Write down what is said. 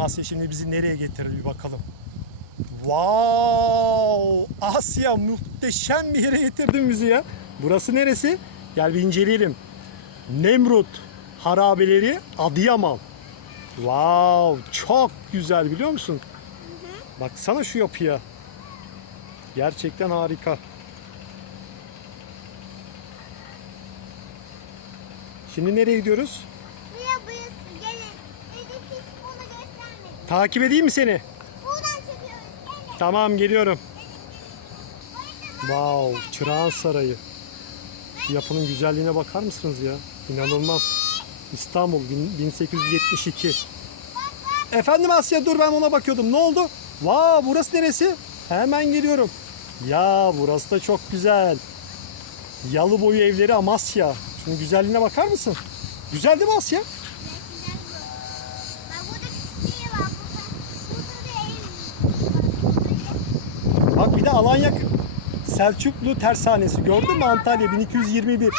Bakalım Asya şimdi bizi nereye getirdi bir bakalım. Wow! Asya muhteşem bir yere getirdin bizi ya. Burası neresi? Gel bir inceleyelim. Nemrut harabeleri Adıyaman. Wow! Çok güzel biliyor musun? Baksana şu yapıya. Gerçekten harika. Şimdi nereye gidiyoruz? Takip edeyim mi seni? Buradan çekiyoruz. Evet. Tamam geliyorum. Wow, Çırağan Sarayı. Yapının güzelliğine bakar mısınız ya? İnanılmaz. İstanbul bin- 1872. Efendim Asya dur ben ona bakıyordum. Ne oldu? Wow, burası neresi? Hemen geliyorum. Ya burası da çok güzel. Yalı boyu evleri Amasya. Şunun güzelliğine bakar mısın? Güzel değil mi Asya? Bir de Alanya Selçuklu tersanesi. Gördün mü? Antalya 1221.